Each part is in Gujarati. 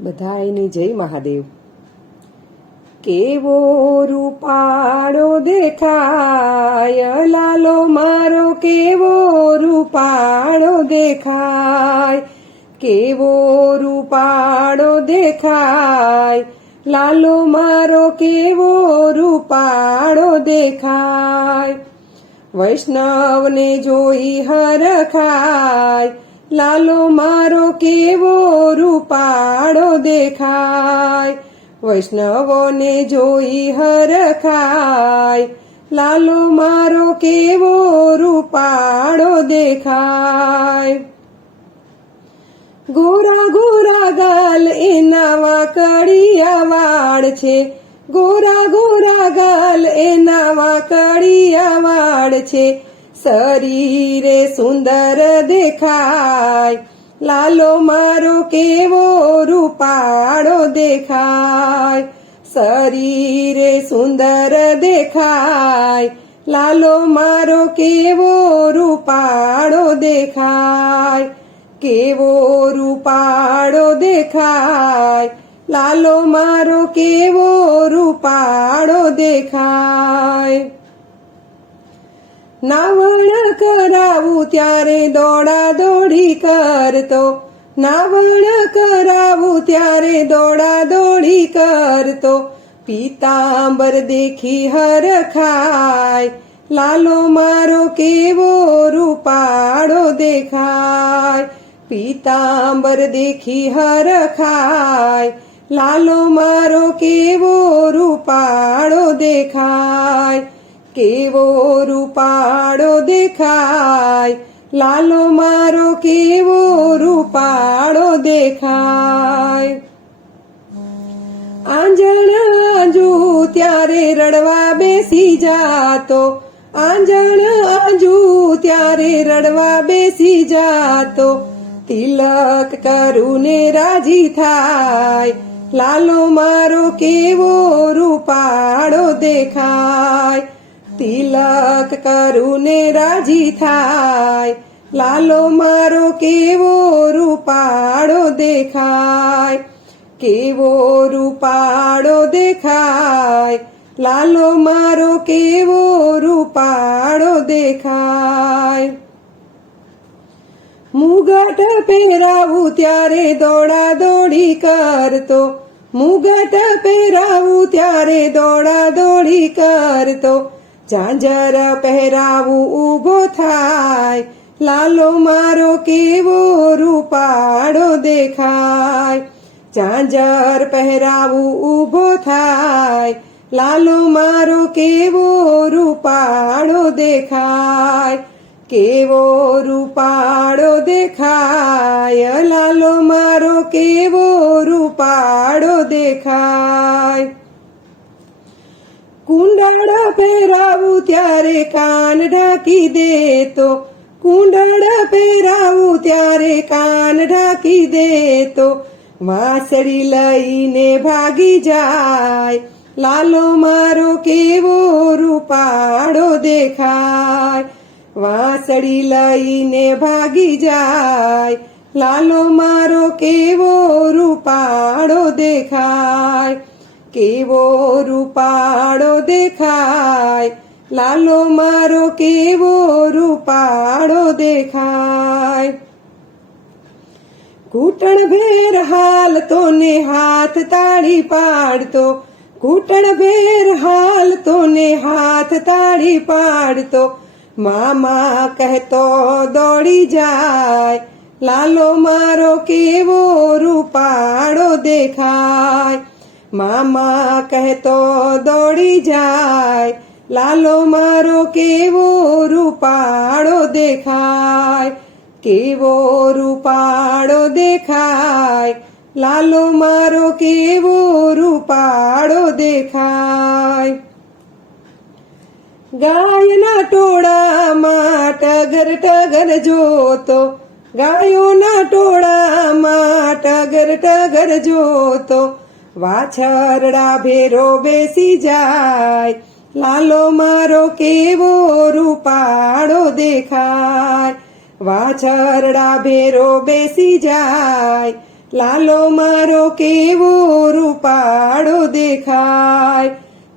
બધાયને જય મહાદેવ. કેવો રૂપાળો દેખાય, લાલો મારો કેવો રૂપાળો દેખાય, કેવો રૂપાળો દેખાય, લાલો મારો કેવો રૂપાળો દેખાય. વૈષ્ણવને જોઈ હરખાય લાલો મારો કેવો રૂપાળો દેખાય? વૈષ્ણવોને જોઈ હરખાય. લાલો મારો કેવો રૂપાળો દેખાય? ગોરા ગોરા ગાલ એના વાકડિયા વાળ છે. ગોરા ગોરા ગાલ એના વાકડિયા વાળ છે. શરીરે સુંદર દેખાય, લાલો મારો કેવો રૂપાળો દેખાય. શરીરે સુંદર દેખાય, લાલો મારો કેવો રૂપાળો દેખાય. કેવો રૂપાળો દેખાય, લાલો મારો કેવો રૂપાળો દેખાય. નાવણ કરાવું ત્યારે દોડા દોડી કરતો. નાવણ કરાવું ત્યારે દોડા દોડી કરતો. પીતાંબર દેખી હરખાય. લાલો મારો કેવો રૂપાળો દેખાય. પીતાંબર દેખી હર ખાય લાલો મારો કેવો રૂપાળો દેખાય. કેવો રૂપાળો દેખાય? લાલો મારો કેવો રૂપાળો દેખાય? આંજણ આંજુ ત્યારે રડવા બેસી જાતો. આંજણ આંજુ ત્યારે રડવા બેસી જાતો. તિલક કરુને રાજી થાય. લાલો મારો કેવો રૂપાળો દેખાય? તિલક કરું ને રાજી થાય લાલો મારો કેવો રૂપાળો દેખાય કેવો રૂપાળો દેખાય લાલો મારો કેવો રૂપાળો દેખાય મુગટ પહેરાવું ત્યારે દોડા દોડી કરતો મુગટ પહેરાવું ત્યારે દોડા દોડી કરતો ઝાંઝર પહેરાવું ઊભો થાય, લાલો મારો કેવો રૂપાડો દેખાય. ઝાંઝર પહેરાવું ઊભો થાય, લાલો મારો કેવો રૂપાડો દેખાય. કેવો રૂપાડો દેખાય, લાલો મારો કેવો રૂપાડો દેખાય. કુંડળ પહેરાવું ત્યારે કાન ઢાંકી દેતો કુંડળ પહેરાવું ત્યારે કાન ઢાંકી દેતો વાંસળી લઈને ભાગી જાય. લાલો મારો કેવો રૂપાળો દેખાય. વાંસળી લઈને ભાગી જાય. લાલો મારો કેવો રૂપાળો દેખાય. કેવો રૂપાળો દેખાય? લાલો મારો કેવો રૂપાળો દેખાય? ઘૂંટણ ભેર હાલતો ને હાથ તાળી પાડતો. ઘૂંટણ ભેર હાલતો ને હાથ તાળી પાડતો. મામા કહેતો દોડી જાય. લાલો મારો કેવો રૂપાળો દેખાય? મામા કહેતો દોડી જાય. લાલો, મારો કેવો રૂપાળો દેખાય? કેવો રૂપાળો દેખાય? લાલો, મારો કેવો રૂપાળો દેખાય? ગાયના ટોળામાં ટગર ટગર જોતો. ગાયોના ટોળામાં ટગર ટગર જોતો. વાછરડા ભેરો બેસી જાય લાલો મારો કેવો રૂપાળો દેખાય વાછરડા ભેરો બેસી જાય લાલો મારો કેવો રૂપાળો દેખાય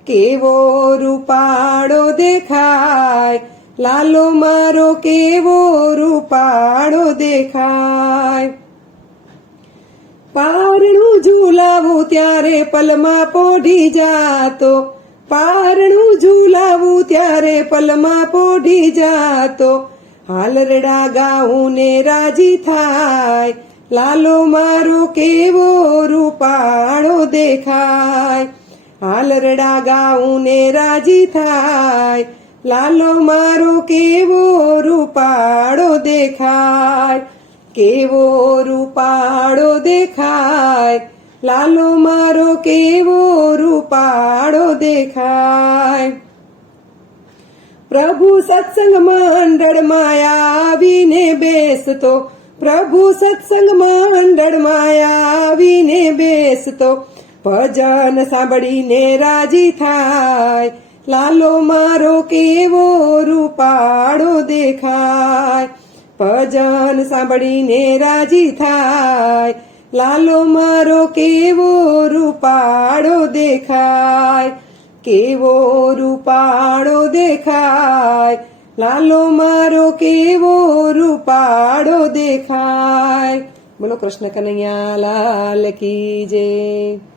કેવો રૂપાળો દેખાય લાલો મારો કેવો રૂપાળો દેખાય પારણું ઝૂલાવું ત્યારે પલમાં પોઢી જાતો. પારણું ઝૂલાવું ત્યારે પલમાં પોઢી જાતો. હાલરડા ગાઉં ને રાજી થાય. લાલો મારો કેવો રૂપાળો દેખાય. હાલરડા ગાઉં ને રાજી થાય. લાલો મારો કેવો રૂપાળો દેખાય. કેવો રૂપાળો દેખાય. લાલો મારો કેવો રૂપાળો દેખાય. પ્રભુ સત્સંગ મંડળમાં આવીને બેસતો. પ્રભુ સત્સંગ મંડળમાં આવીને બેસતો. ભજન સાંભળીને રાજી થાય. લાલો મારો કેવો રૂપાળો દેખાય. ભજન સાંભળીને રાજી થાય. લાલો મારો કેવો રૂપાળો દેખાય? કેવો રૂપાળો દેખાય? લાલો મારો કેવો રૂપાળો દેખાય? બોલો કૃષ્ણ કનૈયા, લાલ કી જય.